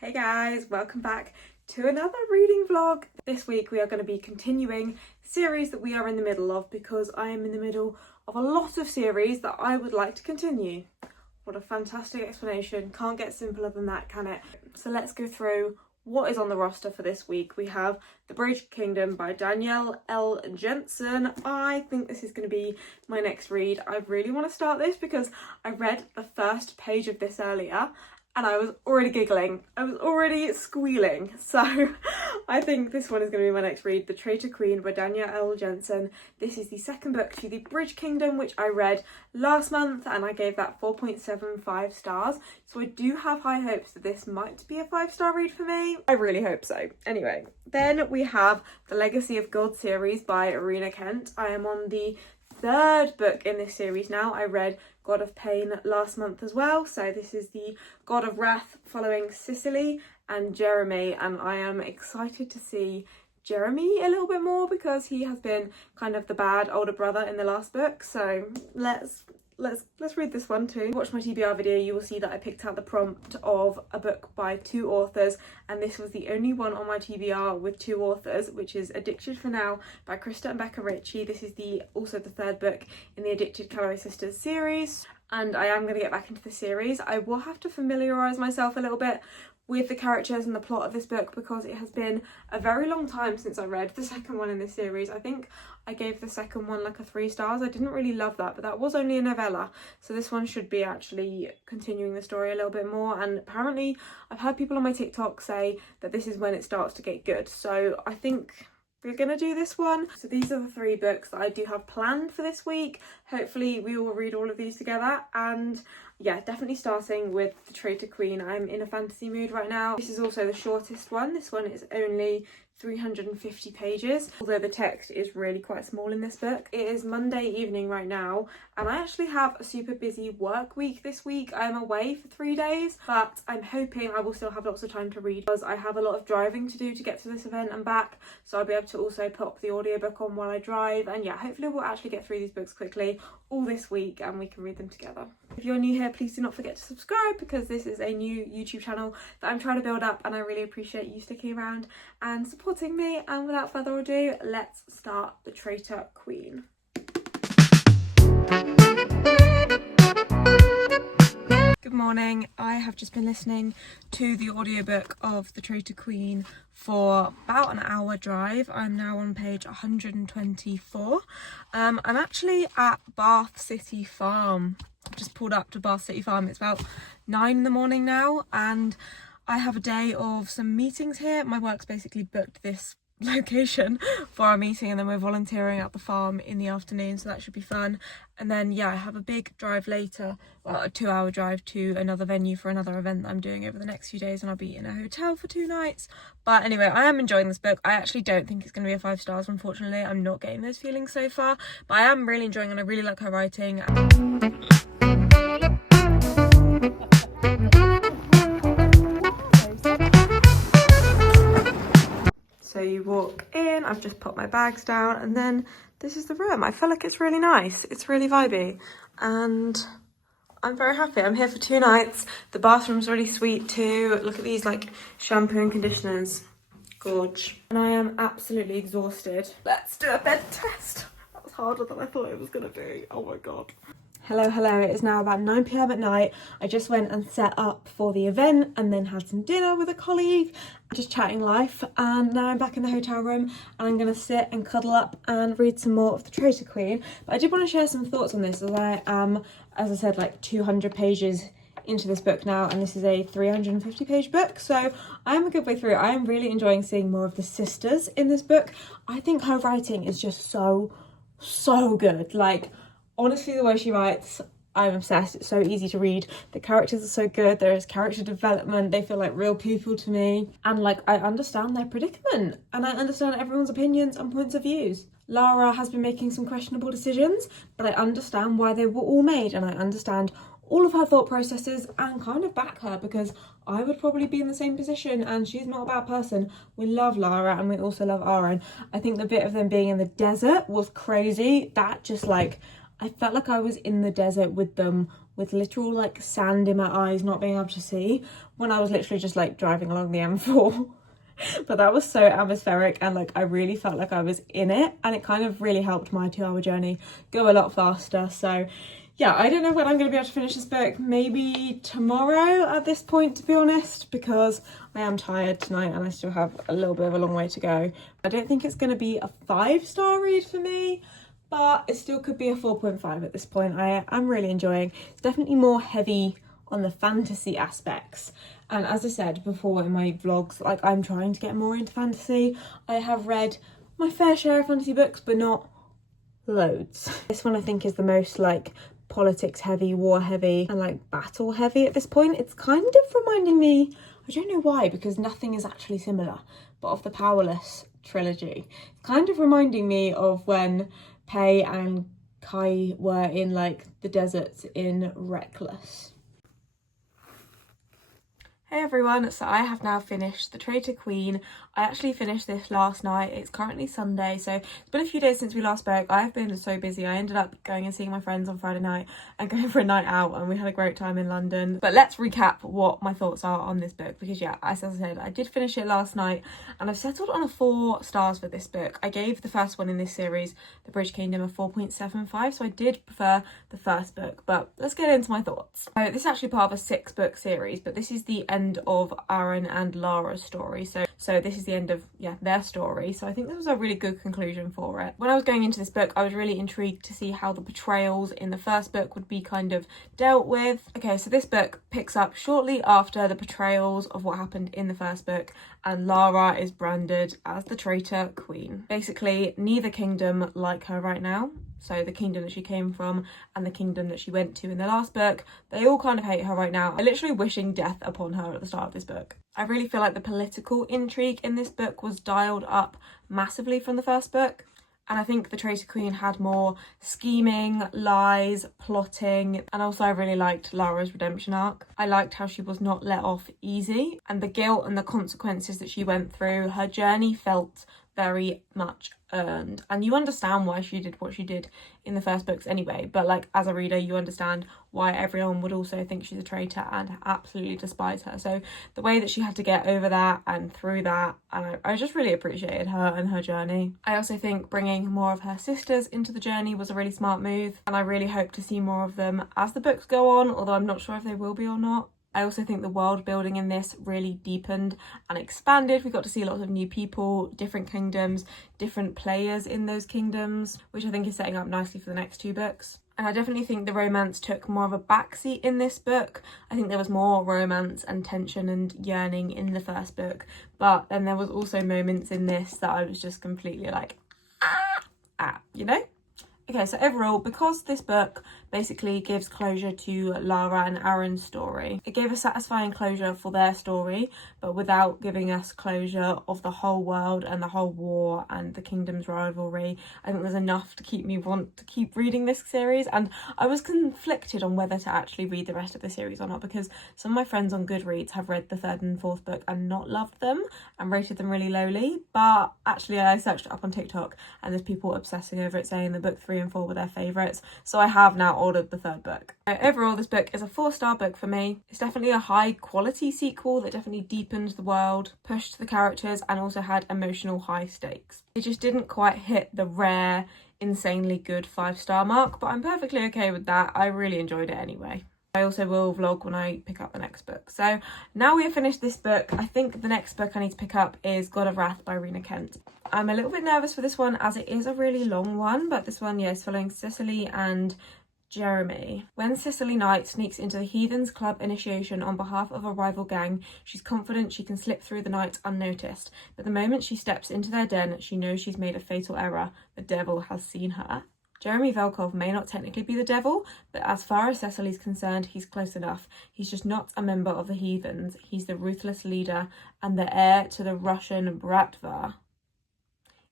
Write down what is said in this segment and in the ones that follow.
Hey guys, welcome back to another reading vlog. This week we are going to be continuing the series that we are in the middle of because I am in the middle of a lot of series that I would like to continue. What a fantastic explanation. Can't get simpler than that, can it? So let's go through what is on the roster for this week. We have The Bridge Kingdom by Danielle L. Jensen. I think this is going to be my next read. I really want to start this because I read the first page of this earlier and I was already giggling. I was already squealing. So I think this one is going to be my next read. The Traitor Queen by Danielle L. Jensen. This is the second book to The Bridge Kingdom, which I read last month and I gave that 4.75 stars. So I do have high hopes that this might be a 5-star read for me. I really hope so. Anyway, then we have The Legacy of God series by Rina Kent. I am on the third book in this series now. I read God of Pain last month as well, so this is the God of Wrath following Cicely and Jeremy, and I am excited to see Jeremy a little bit more because he has been kind of the bad older brother in the last book. So let's read this one too. Watch my TBR video, you will see that I picked out the prompt of a book by 2 authors, and this was the only one on my TBR with 2 authors, which is Addicted for Now by Krista Becca Ritchie. This is also the third book in the Addicted Calloway Sisters series, and I am going to get back into the series. I will have to familiarise myself a little bit with the characters and the plot of this book because it has been a very long time since I read the second one in this series. I think I gave the second one like a 3 stars. I didn't really love that, but that was only a novella. So this one should be actually continuing the story a little bit more. And apparently I've heard people on my TikTok say that this is when it starts to get good. So I think we're gonna do this one. So these are the 3 books that I do have planned for this week. Hopefully we will read all of these together, and yeah, definitely starting with The Traitor Queen. I'm in a fantasy mood right now. This is also the shortest one. This one is only 350 pages, although the text is really quite small in this book. It is Monday evening right now, and I actually have a super busy work week this week. I'm away for 3 days, but I'm hoping I will still have lots of time to read because I have a lot of driving to do to get to this event and back, so I'll be able to also pop the audiobook on while I drive, and yeah, hopefully we'll actually get through these books quickly all this week and we can read them together. If you're new here, please do not forget to subscribe because this is a new YouTube channel that I'm trying to build up, and I really appreciate you sticking around and supporting me. And without further ado, let's start The Traitor Queen. Good morning. I have just been listening to the audiobook of The Traitor Queen for about an hour drive. I'm now on page 124. I'm actually at Bath City Farm. I've just pulled up to Bath City Farm. It's about 9 in the morning now, and I have a day of some meetings here. My work's basically booked this location for our meeting, and then we're volunteering at the farm in the afternoon, so that should be fun. And then yeah, I have a big drive later, well, a 2-hour drive to another venue for another event that I'm doing over the next few days, and I'll be in a hotel for 2 nights. But anyway, I am enjoying this book. I actually don't think it's going to be a 5 stars, unfortunately. I'm not getting those feelings so far, but I am really enjoying it, and I really like her writing. So you walk in, I've just put my bags down, and then this is the room. I feel like it's really nice. It's really vibey, and I'm very happy. I'm here for 2 nights. The bathroom's really sweet too. Look at these like shampoo and conditioners. Gorge. And I am absolutely exhausted. Let's do a bed test. That was harder than I thought it was gonna be. Oh my god. Hello, it is now about 9 p.m. at night. I just went and set up for the event and then had some dinner with a colleague, just chatting life, and now I'm back in the hotel room and I'm going to sit and cuddle up and read some more of The Traitor Queen. But I did want to share some thoughts on this, as I am, as I said, like 200 pages into this book now, and this is a 350 page book, so I am a good way through. I am really enjoying seeing more of the sisters in this book. I think her writing is just so good. Like, honestly, the way she writes, I'm obsessed. It's so easy to read. The characters are so good. There is character development. They feel like real people to me. And like, I understand their predicament, and I understand everyone's opinions and points of views. Lara has been making some questionable decisions, but I understand why they were all made, and I understand all of her thought processes and kind of back her, because I would probably be in the same position, and she's not a bad person. We love Lara and we also love Aaron. I think the bit of them being in the desert was crazy. That just like, I felt like I was in the desert with them with literal like sand in my eyes, not being able to see, when I was literally just like driving along the M4. But that was so atmospheric, and like I really felt like I was in it, and it kind of really helped my 2-hour journey go a lot faster. So yeah, I don't know when I'm going to be able to finish this book. Maybe tomorrow at this point, to be honest, because I am tired tonight and I still have a little bit of a long way to go. I don't think it's going to be a 5-star read for me, but it still could be a 4.5 at this point. I'm really enjoying. It's definitely more heavy on the fantasy aspects, and as I said before in my vlogs, like I'm trying to get more into fantasy. I have read my fair share of fantasy books, but not loads. This one I think is the most like politics heavy, war heavy, and like battle heavy at this point. It's kind of reminding me, I don't know why, because nothing is actually similar, but of the Powerless trilogy. It's kind of reminding me of when Pei and Kai were in like the deserts in Reckless. Hey everyone, so I have now finished The Traitor Queen. I actually finished this last night. It's currently Sunday, so it's been a few days since we last spoke. I've been so busy. I ended up going and seeing my friends on Friday night and going for a night out, and we had a great time in London. But let's recap what my thoughts are on this book, because yeah, as I said, I did finish it last night, and I've settled on a 4 stars for this book. I gave the first one in this series, The Bridge Kingdom, a 4.75, so I did prefer the first book. But let's get into my thoughts. So this is actually part of a 6-book series, but this is the end of Aaron and Lara's story. So this is the end of their story. So I think this was a really good conclusion for it. When I was going into this book, I was really intrigued to see how the betrayals in the first book would be kind of dealt with. Okay, so this book picks up shortly after the betrayals of what happened in the first book, and Lara is branded as the Traitor Queen. Basically, neither kingdom like her right now. So the kingdom that she came from and the kingdom that she went to in the last book, they all kind of hate her right now. They're literally wishing death upon her at the start of this book. I really feel like the political intrigue in this book was dialed up massively from the first book. And I think the Traitor Queen had more scheming, lies, plotting, and also I really liked Lara's redemption arc. I liked how she was not let off easy, and the guilt and the consequences that she went through, her journey felt very much earned, and you understand why she did what she did in the first books anyway, but like as a reader you understand why everyone would also think she's a traitor and absolutely despise her. So the way that she had to get over that and through that, and I just really appreciated her and her journey. I also think bringing more of her sisters into the journey was a really smart move, and I really hope to see more of them as the books go on, although I'm not sure if they will be or not. I also think the world building in this really deepened and expanded. We got to see lots of new people, different kingdoms, different players in those kingdoms, which I think is setting up nicely for the next 2 books. And I definitely think the romance took more of a backseat in this book. I think there was more romance and tension and yearning in the first book, but then there was also moments in this that I was just completely like, you know? Okay, so overall, because this book basically gives closure to Lara and Aaron's story, it gave a satisfying closure for their story, but without giving us closure of the whole world and the whole war and the kingdom's rivalry. I think there's enough to keep me want to keep reading this series, and I was conflicted on whether to actually read the rest of the series or not, because some of my friends on Goodreads have read the 3rd and 4th book and not loved them and rated them really lowly, but actually I searched it up on TikTok and there's people obsessing over it, saying the book 3 and 4 were their favourites, so I have now ordered the 3rd book. Overall, this book is a 4-star book for me. It's definitely a high quality sequel that definitely deepened the world, pushed the characters, and also had emotional high stakes. It just didn't quite hit the rare, insanely good 5-star mark, but I'm perfectly okay with that. I really enjoyed it anyway. I also will vlog when I pick up the next book. So now we have finished this book, I think the next book I need to pick up is God of Wrath by Rina Kent. I'm a little bit nervous for this one as it is a really long one, but this one, is following Cicely and Jeremy. When Cicely Knight sneaks into the Heathens Club initiation on behalf of a rival gang, she's confident she can slip through the night unnoticed. But the moment she steps into their den, she knows she's made a fatal error. The devil has seen her. Jeremy Velkov may not technically be the devil, but as far as Cecily's concerned, he's close enough. He's just not a member of the Heathens. He's the ruthless leader and the heir to the Russian Bratva.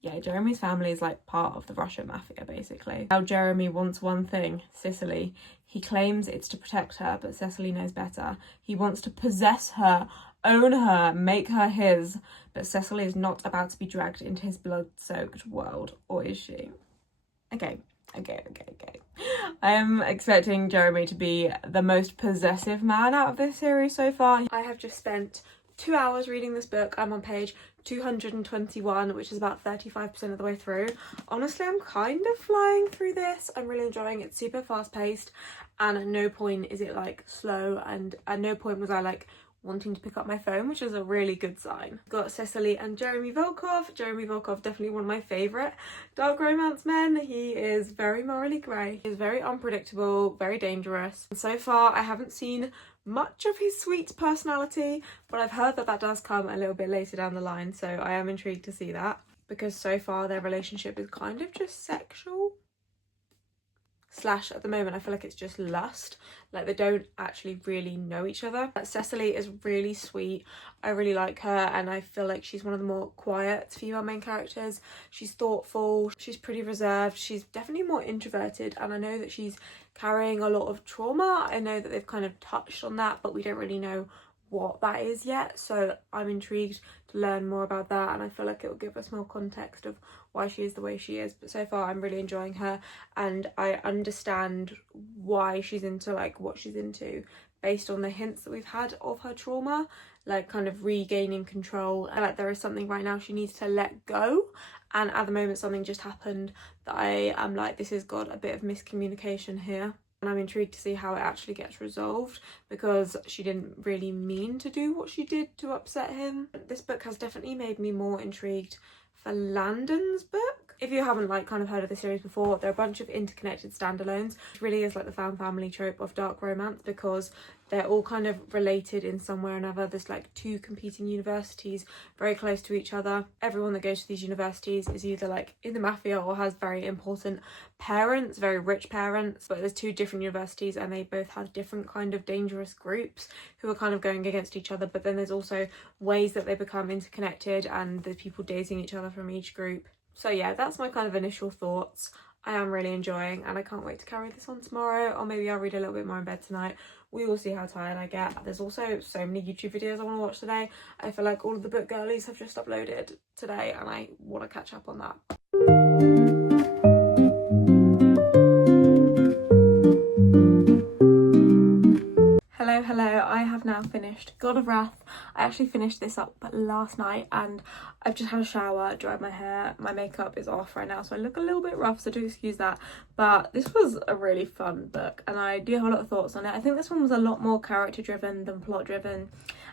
Yeah, Jeremy's family is like part of the Russian mafia, basically. Now Jeremy wants one thing, Cicely. He claims it's to protect her, but Cicely knows better. He wants to possess her, own her, make her his, but Cicely is not about to be dragged into his blood-soaked world, or is she? Okay, Okay. I'm expecting Jeremy to be the most possessive man out of this series so far. I have just spent 2 hours reading this book. I'm on page 221, which is about 35% of the way through. Honestly, I'm kind of flying through this. I'm really enjoying it. It's super fast paced, and at no point is it like slow, and at no point was I like wanting to pick up my phone, which is a really good sign. Got Cecily and Jeremy Volkov. Jeremy Volkov, definitely one of my favourite dark romance men. He is very morally grey. He's very unpredictable, very dangerous. And so far, I haven't seen much of his sweet personality, but I've heard that that does come a little bit later down the line, so I am intrigued to see that, because so far their relationship is kind of just sexual. Slash, at the moment, I feel like it's just lust. Like, they don't actually really know each other. Cecily is really sweet. I really like her, and I feel like she's one of the more quiet female main characters. She's thoughtful, she's pretty reserved, she's definitely more introverted, and I know that she's carrying a lot of trauma. I know that they've kind of touched on that, but we don't really know what that is yet, so I'm intrigued to learn more about that, and I feel like it will give us more context of why she is the way she is. But so far I'm really enjoying her, and I understand why she's into like what she's into based on the hints that we've had of her trauma, like kind of regaining control, and like there is something right now she needs to let go, and at the moment something just happened that I am like, this has got a bit of miscommunication here. And I'm intrigued to see how it actually gets resolved, because she didn't really mean to do what she did to upset him. This book has definitely made me more intrigued for Landon's book. If you haven't like kind of heard of the series before, they're a bunch of interconnected standalones. It really is like the found family trope of dark romance, because they're all kind of related in some way or another. There's like 2 competing universities very close to each other. Everyone that goes to these universities is either like in the mafia or has very important parents, very rich parents. But there's 2 different universities, and they both have different kind of dangerous groups who are kind of going against each other. But then there's also ways that they become interconnected, and there's people dating each other from each group. So yeah, that's my kind of initial thoughts. I am really enjoying, and I can't wait to carry this on tomorrow, or maybe I'll read a little bit more in bed tonight. We will see how tired I get. There's also so many YouTube videos I want to watch today. I feel like all of the book girlies have just uploaded today, and I want to catch up on that. Hello, I have now finished God of Wrath. I actually finished this up last night, and I've just had a shower, dried my hair, my makeup is off right now, so I look a little bit rough, so do excuse that. But this was a really fun book, and I do have a lot of thoughts on it. I think this one was a lot more character driven than plot driven,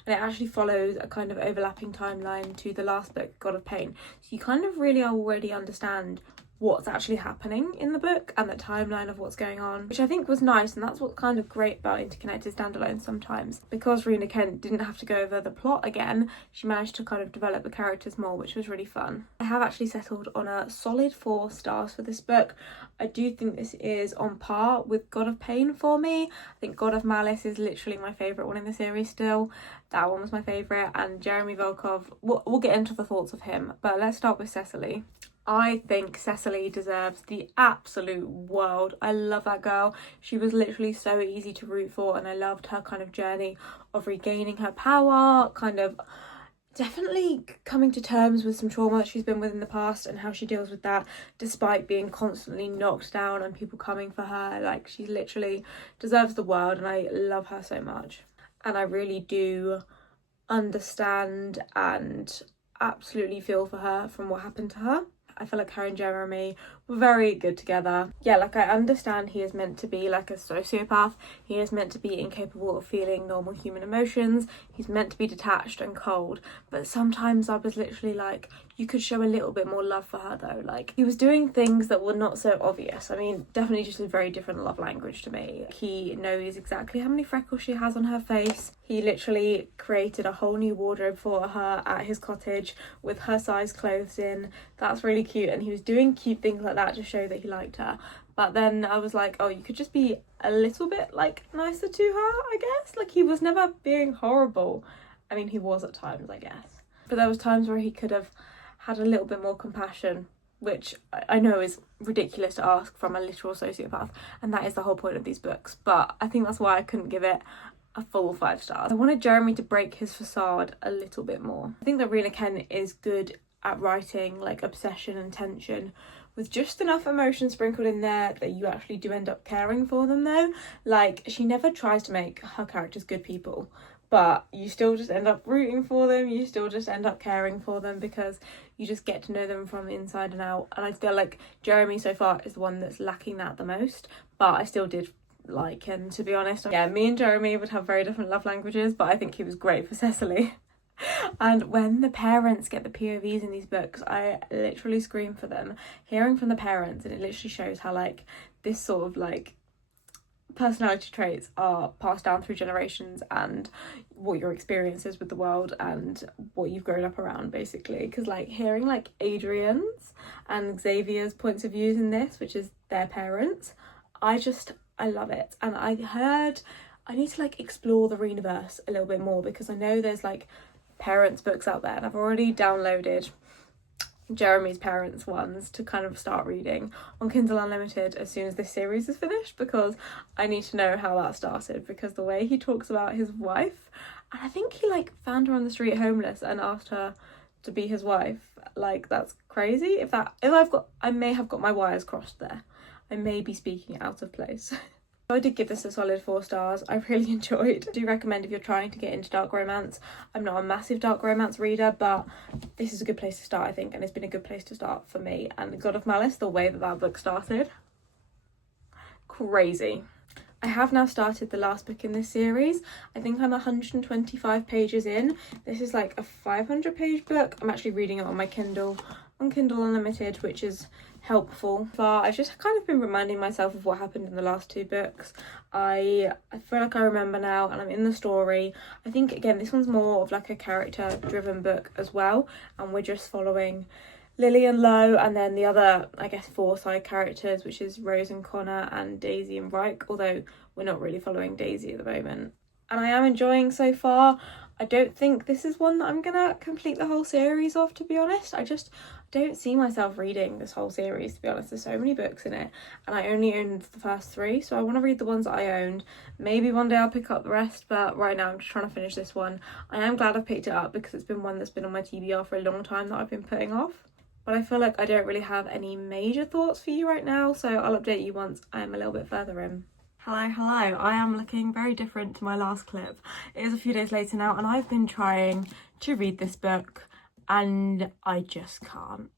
and it actually follows a kind of overlapping timeline to the last book, God of Pain. So you kind of really already understand what's actually happening in the book and the timeline of what's going on, which I think was nice. And that's what's kind of great about interconnected standalones sometimes. Because Rina Kent didn't have to go over the plot again, she managed to kind of develop the characters more, which was really fun. I have actually settled on a solid 4 stars for this book. I do think this is on par with God of Pain for me. I think God of Malice is literally my favourite one in the series still. That one was my favourite, and Jeremy Volkov, we'll get into the thoughts of him, but let's start with Cecily. I think Cecily deserves the absolute world. I love that girl. She was literally so easy to root for, and I loved her kind of journey of regaining her power, kind of definitely coming to terms with some trauma that she's been with in the past, and how she deals with that despite being constantly knocked down and people coming for her. Like, she literally deserves the world, and I love her so much. And I really do understand and absolutely feel for her from what happened to her. I feel like her and Jeremy were very good together. Yeah, like, I understand he is meant to be like a sociopath. He is meant to be incapable of feeling normal human emotions. He's meant to be detached and cold. But sometimes I was literally like, you could show a little bit more love for her though. Like, he was doing things that were not so obvious. I mean, definitely just a very different love language to me. He knows exactly how many freckles she has on her face. He literally created a whole new wardrobe for her at his cottage with her size clothes in. That's really cute, and he was doing cute things like that to show that he liked her. But then I was like, oh, you could just be a little bit like nicer to her, I guess. Like, he was never being horrible. I mean, he was at times, I guess, but there was times where he could have had a little bit more compassion, which I know is ridiculous to ask from a literal sociopath, and that is the whole point of these books. But I think that's why I couldn't give it a full 5 stars. I wanted Jeremy to break his facade a little bit more. I think that Rina Kent is good at writing like obsession and tension with just enough emotion sprinkled in there that you actually do end up caring for them though. Like, she never tries to make her characters good people, but you still just end up rooting for them, you still just end up caring for them because you just get to know them from the inside and out. And I feel like Jeremy so far is the one that's lacking that the most, but I still did like him, to be honest. Yeah, me and Jeremy would have very different love languages, but I think he was great for Cecily. And when the parents get the POVs in these books, I literally scream for them. Hearing from the parents, and it literally shows how like this sort of like personality traits are passed down through generations and what your experience is with the world and what you've grown up around, basically. Because like hearing like Adrian's and Xavier's points of views in this, which is their parents, I love it. And I heard I need to like explore the Rinaverse a little bit more, because I know there's like parents books out there, and I've already downloaded Jeremy's parents ones to kind of start reading on Kindle Unlimited as soon as this series is finished, because I need to know how that started, because the way he talks about his wife, and I think he like found her on the street homeless and asked her to be his wife, like that's crazy. I may have got my wires crossed there. I may be speaking out of place. I did give this a solid 4 stars. I really enjoyed. I do recommend if you're trying to get into dark romance. I'm not a massive dark romance reader, but this is a good place to start, I think, and it's been a good place to start for me. And God of Malice, the way that book started, crazy. I have now started the last book in this series. I think I'm 125 pages in. This is like a 500-page book. I'm actually reading it on my Kindle, on Kindle Unlimited, which is helpful. But I've just kind of been reminding myself of what happened in the last 2 books. I feel like I remember now, and I'm in the story. I think, again, this one's more of like a character-driven book as well, and we're just following Lily and Lo, and then the other, I guess, 4 side characters, which is Rose and Connor and Daisy and Reich, although we're not really following Daisy at the moment. And I am enjoying so far. I don't think this is one that I'm gonna complete the whole series of, to be honest. I just don't see myself reading this whole series, to be honest. There's so many books in it, and I only owned the first 3, so I want to read the ones that I owned. Maybe one day I'll pick up the rest, but right now I'm just trying to finish this one. I am glad I picked it up, because it's been one that's been on my TBR for a long time that I've been putting off. But I feel like I don't really have any major thoughts for you right now, so I'll update you once I'm a little bit further in. Hello. I am looking very different to my last clip. It is a few days later now, and I've been trying to read this book, and I just can't.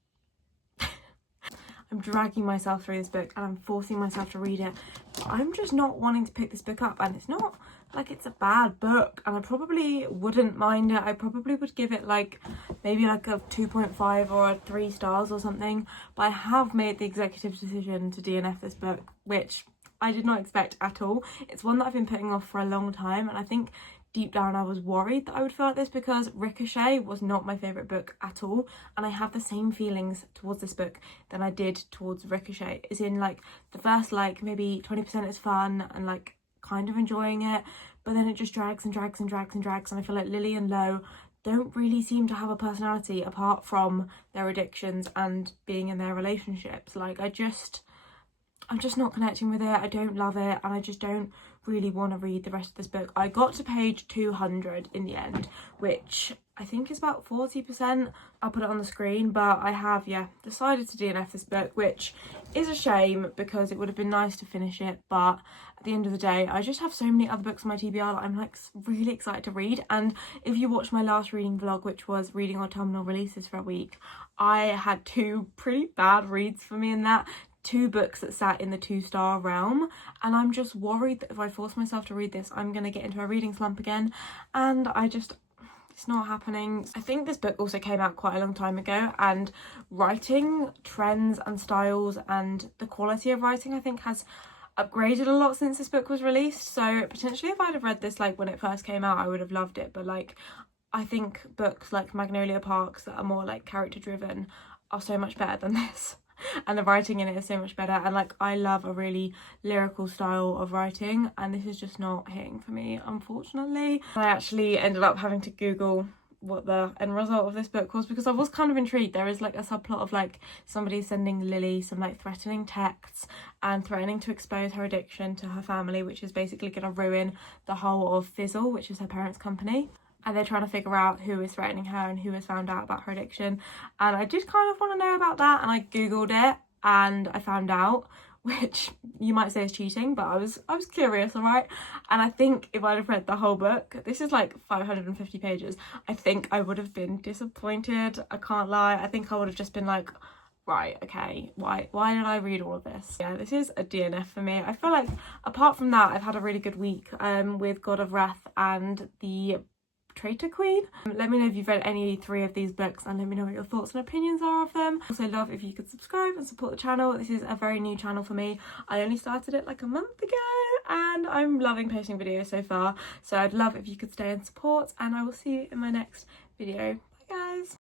I'm dragging myself through this book, and I'm forcing myself to read it. I'm just not wanting to pick this book up, and it's not like it's a bad book, and I probably wouldn't mind it. I probably would give it like maybe like a 2.5 or a 3 stars or something, but I have made the executive decision to DNF this book, which I did not expect at all. It's one that I've been putting off for a long time, and I think deep down I was worried that I would feel like this, because Ricochet was not my favourite book at all, and I have the same feelings towards this book than I did towards Ricochet, as in like the first like maybe 20% is fun and like kind of enjoying it, but then it just drags and drags and drags and drags, and I feel like Lily and Lo don't really seem to have a personality apart from their addictions and being in their relationships. Like I'm just not connecting with it. I don't love it, and I just don't really want to read the rest of this book. I got to page 200 in the end, which I think is about 40%. I'll put it on the screen, but I have, decided to DNF this book, which is a shame because it would have been nice to finish it, but at the end of the day, I just have so many other books on my TBR that I'm like really excited to read. And if you watched my last reading vlog, which was reading autumnal releases for a week, I had 2 pretty bad reads for me in that. 2 books that sat in the 2-star realm, and I'm just worried that if I force myself to read this, I'm gonna get into a reading slump again, and it's not happening. I think this book also came out quite a long time ago, and writing trends and styles and the quality of writing I think has upgraded a lot since this book was released. So potentially if I'd have read this like when it first came out, I would have loved it, but like I think books like Magnolia Parks that are more like character driven are so much better than this. And the writing in it is so much better, and like I love a really lyrical style of writing, and this is just not hitting for me, unfortunately. I actually ended up having to Google what the end result of this book was, because I was kind of intrigued. There is like a subplot of like somebody sending Lily some like threatening texts and threatening to expose her addiction to her family, which is basically going to ruin the whole of Fizzle, which is her parents' company. And they're trying to figure out who is threatening her and who has found out about her addiction. And I did kind of want to know about that, and I googled it, and I found out, which you might say is cheating, but I was curious, alright? And I think if I'd have read the whole book, this is like 550 pages, I think I would have been disappointed. I can't lie. I think I would have just been like, right, okay, why did I read all of this? Yeah, this is a DNF for me. I feel like apart from that, I've had a really good week with God of Wrath and the Traitor Queen. Let me know if you've read any 3 of these books, and let me know what your thoughts and opinions are of them. Also love if you could subscribe and support the channel. This is a very new channel for me. I only started it like a month ago and I'm loving posting videos so far, so I'd love if you could stay and support, and I will see you in my next video.